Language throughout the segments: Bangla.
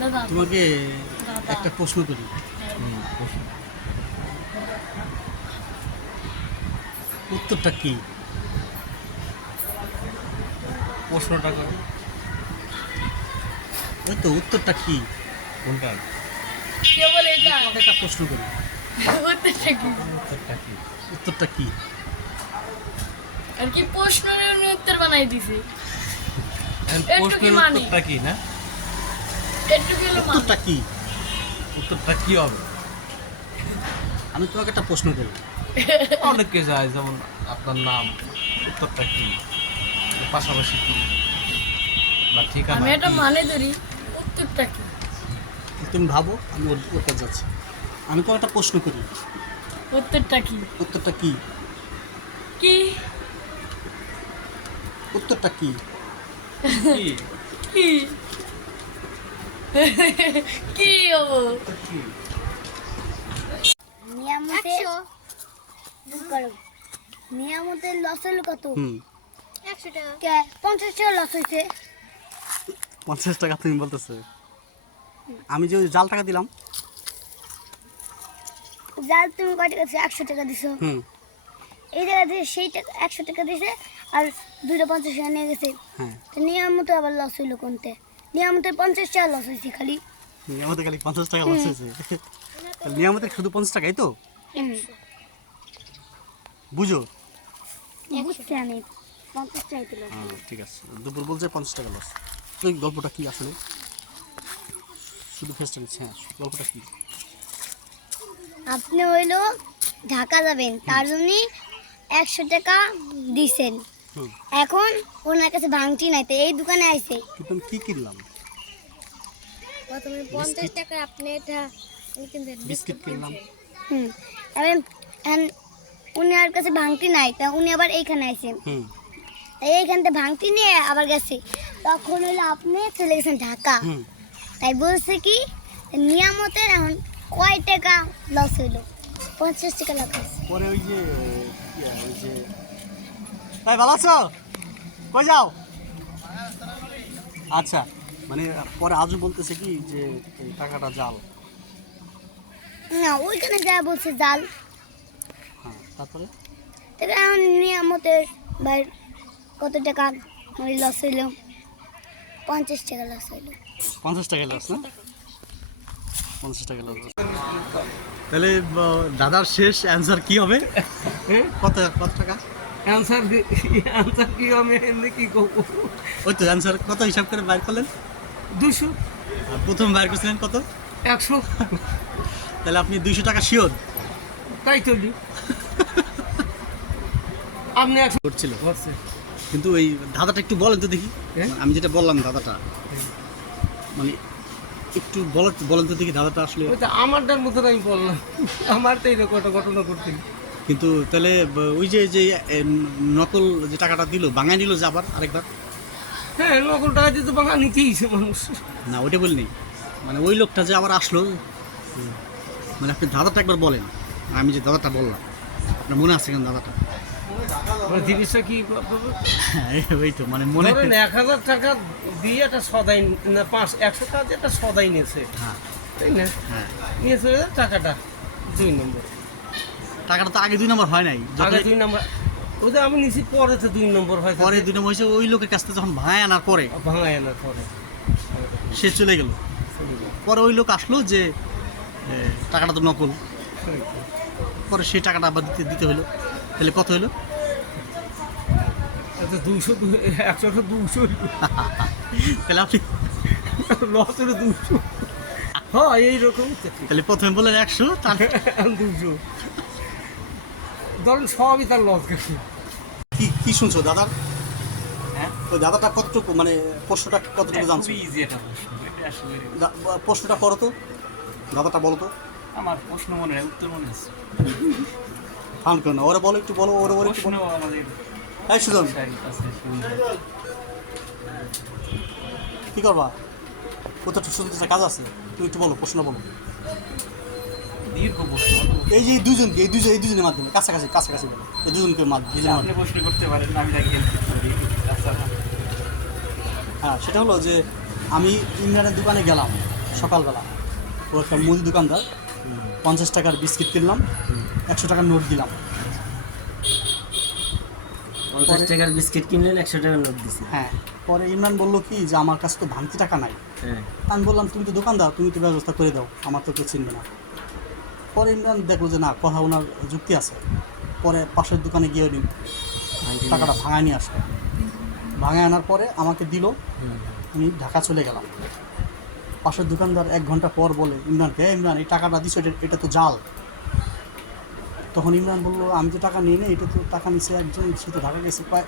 দাদা তোমাকে একটা প্রশ্ন করি। উত্তরটা কি? প্রশ্নটা করে। ওই তো উত্তরটা কি? কোনটা? একটা প্রশ্ন করি। উত্তরটা কি? উত্তরটা কি? উত্তরটা আর কি প্রশ্নের উত্তর বানাই দিছে। প্রশ্নের মানে? উত্তরটা কি না? উত্তরটা কি? উত্তরটা কি হবে? আমি তোমাকে একটা প্রশ্ন করি। অনেকে যায় যেমন আপনার নাম উত্তরটা কি? পাশাপাশি কি? বা ঠিকানা আমি এটা মানে ধরি উত্তরটা কি? তুমি ভাবো আমি উত্তর যাচ্ছি। আমি তোমাকে একটা প্রশ্ন করি। উত্তরটা কি? উত্তরটা কি? কি? উত্তরটা কি? কি? কি হব নিয়ামতের লস হলো কত? একশো টাকা। পঞ্চাশ টাকা লস হয়েছে। পঞ্চাশ টাকা তুমি বলতেছে। আমি যে জাল টাকা দিলাম। যার তুমি কয় টাকা একশো টাকা দিছো। এই জায়গা দিয়ে সেই টাকা একশো টাকা দিছে আর দুইটা পঞ্চাশ টাকা নিয়ে গেছে। হ্যাঁ। তো নিয়ামত আবার লস হইল কোনতে? নিয়ামতের পঞ্চাশ টাকা লস হয়েছে খালি। নিয়ামতের খালি পঞ্চাশ টাকা লস হয়েছে? নিয়ামতের শুধু পঞ্চাশ টাকাই তো? বুঝো? বুঝছি আমি পঞ্চাশ টাকা দিল হ্যাঁ ঠিক আছে। দুপুর বলছে পঞ্চাশ টাকা লস তো এই গল্পটা কি আসলে? শুধু ফেসটা হ্যাঁ গল্পটা কি? আপনি হইল ঢাকা যাবেন তার জন্য একশো টাকা দিছেন। এখন ওনার কাছে ভাঙটি নাই তো এই দোকানে আইছে। আমি কী কিনলাম? প্রথমে পঞ্চাশ টাকা আপনি এটা বিস্কিট কিনলাম। হুম এখন উনি আর কাছে ভাঙতি নাই তা উনি আবার এইখানে আইছেন এইখান থেকে ভাঙতি নিয়ে আবার গেছে। তখন হলো আপনি চলে গেছেন ঢাকা। হুম। তাই বলছে কি নিয়ামতের এখন কয় টাকা লস হইল? পঞ্চাশ টাকা লস পরে ওই যে ওই যে তাই ভালো আছো? কই যাও? আচ্ছা মানে পরে আজও বলতেছে কি যে টাকাটা জাল। না ওইখানে যা বলছে জাল। হ্যাঁ তারপরে? তবে এখন নিয়ামতের ভাই কত টাকা? লস হইল পঞ্চাশ টাকা লস হইল। পঞ্চাশ টাকা লস না? পঞ্চাশ টাকা লস তাহলে দাদার শেষ অ্যান্সার কি হবে? কত কত টাকা? অ্যান্সার অ্যান্সার কি আমি এমনি কি করব? ওই তো অ্যান্সার কত হিসাব করে বাইর করলেন? দুশো আর প্রথম বাইর করছিলেন কত? একশো। তাহলে আপনি দুইশো টাকা শিওর তাই চলি আপনি একশো করছিল। কিন্তু ওই ধাঁধাটা একটু বলেন তো দেখি। হ্যাঁ? আমি যেটা বললাম ধাঁধাটা। মানে একটু বলেন বলেন তো দেখি ধাঁধাটা আসলে তো আমারটার মতন আমি বললাম। আমারটা এরকম একটা ঘটনা করতে কিন্তু তাহলে ওই যে যে নকল যে টাকাটা দিল বাঙায় নিল যে আবার আরেকবার? হ্যাঁ নকল টাকা দিয়ে তো বাঙা নিতেইছে মানুষ। না ওইটা বলিনি। মানে ওই লোকটা যে আবার আসলো মানে আপনি দাদাটা একবার বলেন। আমি যে দাদাটা বললাম আপনার মনে আছে কেন দাদাটা? মানে জিনিসটা কি হ্যাঁ, ওই তো মানে মনে এক হাজার টাকা দিয়ে একটা সদাই না পাঁচ একশো টাকা দিয়ে একটা সদাই নিয়েছে। হ্যাঁ। তাই না? হ্যাঁ। নিয়ে চলে যায় টাকাটা দুই নম্বর। টাকাটা তো আগে দুই নম্বর হয় নাই। আগে দুই নম্বর ওই যে আমি নিছি পরে তো দুই নম্বর হয়। পরে দুই নম্বর হয়েছে ওই লোকের কাছ থেকে যখন ভাঙায় আনার পরে। ভাঙায় আনার পরে। সে চলে গেল। পরে ওই লোক আসলো যে টাকাটা তো নকল। পরে সেই টাকাটা আবার দিতে দিতে হলো তাহলে কত হলো আচ্ছা দুশো একশো দুশো তাহলে আপনি লস হলো দুশো হ্যাঁ এইরকম তাহলে প্রথমে বললেন একশো তার দুশো ধরেন সবই তার লস গেছে। কি কি শুনছো দাদার? হ্যাঁ? ওই দাদাটা কতটুকু মানে প্রশ্নটা কতটুকু জানছো? খুবই ইজি এটা প্রশ্ন এটা আসলে দা- প্রশ্নটা করো তো। দাদাটা বলো তো। আমার প্রশ্ন মনে নেই উত্তর মনে আছে। ফান করো না ওরা বলো একটু বলো ওরা ওরা একটু প্রশ্ন বলো। আমাদের এই সুজন। শারীর কাছে শুনতে কি করবা? কোথাও শুনতে কাজ আছে তুই একটু বলো প্রশ্ন বলো। দীর্ঘ প্রশ্ন। এই যে এই দুজনকে এই দুজন এই দুজনের মাধ্যমে কাছাকাছি কাছাকাছি বলো। এই দুজনকে মাধ্যমে আপনি প্রশ্ন করতে পারেন আমি তাকে আচ্ছা হ্যাঁ সেটা হলো যে আমি ইমরানের দোকানে গেলাম সকালবেলা। ও একটা মুদি দোকানদার। পঞ্চাশ টাকার বিস্কিট কিনলাম একশো টাকার নোট দিলাম। পঞ্চাশ টাকার বিস্কিট কিনলেন একশো টাকার নোট দিছি হ্যাঁ পরে ইমরান বলল কি যে আমার কাছে তো ভাঙতি টাকা নাই। হ্যাঁ। আমি বললাম তুমি তো দোকানদার তুমি তো ব্যবস্থা করে দাও আমার তো কেউ চিনবে না। পরে ইমরান দেখল যে না কথা ওনার যুক্তি আছে। পরে পাশের দোকানে গিয়ে উনি টাকাটা ভাঙায় নিয়ে আসলো ভাঙায় আনার পরে আমাকে দিল আমি ঢাকা চলে গেলাম। পাশের দোকানদার এক ঘণ্টা পর বলে ইমরানকে ইমরান এই টাকাটা দিছো এটা এটা তো জাল। তখন ইমরান বলল আমি তো টাকা নিয়ে নেই এটা তো টাকা নিছে একজন সে তো ঢাকা গেছে প্রায়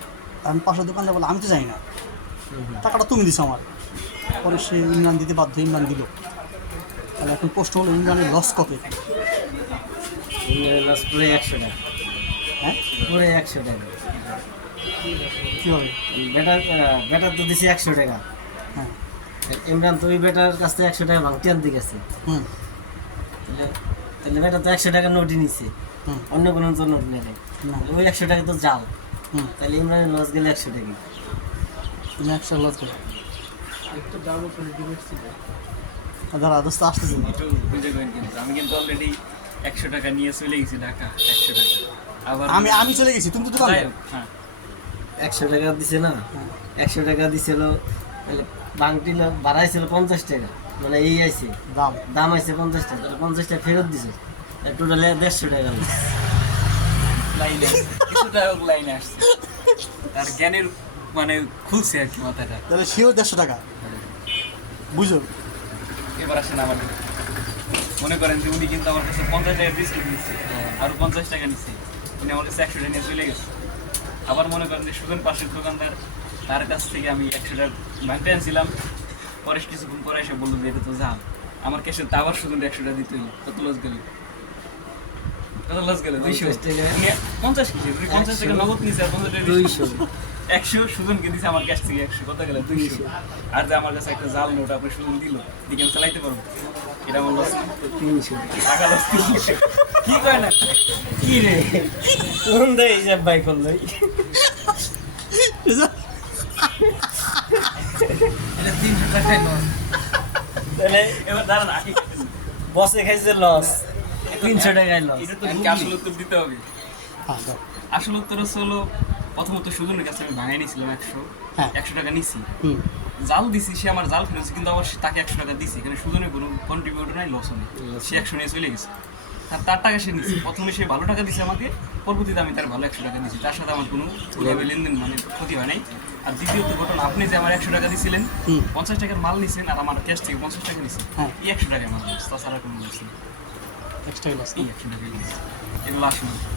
আমি পাশের দোকানদার বলে আমি তো জানি না। টাকাটা তুমি দিছো আমার। পরে সে ইমরান দিতে বাধ্য ইমরান দিল। তাহলে এখন প্রশ্ন হলো ইমরানের লস কত? পুরো একশো টাকা। হ্যাঁ? পুরো একশো টাকা। কীভাবে বেটার বেটার তো দিছি একশো টাকা। হ্যাঁ। ইমরান তুমি বেটার কাছ থেকে একশো টাকা ভাঙতে আনতে গেছে হুম। তাহলে তাহলে বেটা তো একশো টাকা নোটই হুম। অন্য কোনো তো নোট নেই। ওই একশো টাকা তো জাল। হুম। তাহলে ইমরানের লস গেলে একশো টাকা। তুমি একশো লস করো। দাঁড়া দোস্ত আসতেছি। আমি কিন্তু অলরেডি একশো টাকা নিয়ে চলে গেছি ঢাকা একশো টাকা। আবার আমি আমি চলে গেছি তুমি তো দোকান? হ্যাঁ। একশো টাকা দিছে না? একশো টাকা দিছিল তাহলে বাংটি বাড়াইছিল পঞ্চাশ টাকা মানে এই আইছে। দাম। দাম আছে পঞ্চাশ টাকা তাহলে পঞ্চাশ টাকা ফেরত দিছে। টোটালে দেড়শো টাকা লাইনে কিছুটা হোক লাইনে আসছে। আর জ্ঞানের মানে খুলছে আর কি মাথাটা। তাহলে শিওর দেড়শো টাকা। বুঝো। এবার আসেন আমাদের। মনে করেন যে উনি কিন্তু আমার কাছে পঞ্চাশ টাকার বিস্কুট নিচ্ছে আর পঞ্চাশ টাকা নিচ্ছে। উনি আমার কাছে একশো টাকা নিয়ে চলে গেছে। আবার মনে করেন যে সুজন পাশের দোকানদার তার কাছ থেকে আমি একশো টাকা ভাঙতে আনছিলাম পরে কিছুক্ষণ পরে এসে বলল যে এটা তো জাল আমার ক্যাশে তো আবার সুজন একশো টাকা দিতে হলো। কত লস গেল? কত লস গেল? দুইশো। পঞ্চাশ। নিয়ে- পঞ্চাশ পঞ্চাশ টাকা নগদ নিয়েছে আর পঞ্চাশ টাকা দুইশো। একশো সুজনকে দিছে আমার কাছ থেকে একশো। কত গেল? দুইশো। আর যে আমার কাছে একটা জাল নোট আপনি সুজন দিল দিকে আমি চালাইতে পারব। কি কয় না? কি রে? কোন দেয় হিসাব বাই করল এটা তিনশো টাকায় লস তাহলে এবার দাঁড়ান আগে বসে খাইছে লস তিনশো টাকায় লস এটা তো আসল উত্তর দিতে হবে। হ্যাঁ আসল উত্তর হচ্ছে হলো প্রথমত সুজনের কাছে আমি ভাঙাই নিয়েছিলাম একশো। হ্যাঁ। একশো টাকা নিছি। হুম। জাল দিছি সে আমার জাল ফেলেছে কিন্তু আবার তাকে একশো টাকা দিছে। এখানে সুজনের কোনো কন্ট্রিবিউটর নাই লস নেই। সে একশো নিয়ে চলে গেছে। তার তার টাকা সে নিচ্ছে প্রথমে সে ভালো টাকা দিছে আমাকে পরবর্তীতে আমি তার ভালো একশো টাকা দিচ্ছি তার সাথে আমার কোনো ওইভাবে লেনদেন মানে ক্ষতি হয় নাই। আর দ্বিতীয়ত ঘটনা আপনি যে আমার একশো টাকা দিছিলেন পঞ্চাশ টাকার মাল নিছেন আর আমার ক্যাশ থেকে পঞ্চাশ টাকা নিছেন হ্যাঁ। এই একশো টাকা আমার তাছাড়া কোনো এই একশো টাকা এগুলো আসলে।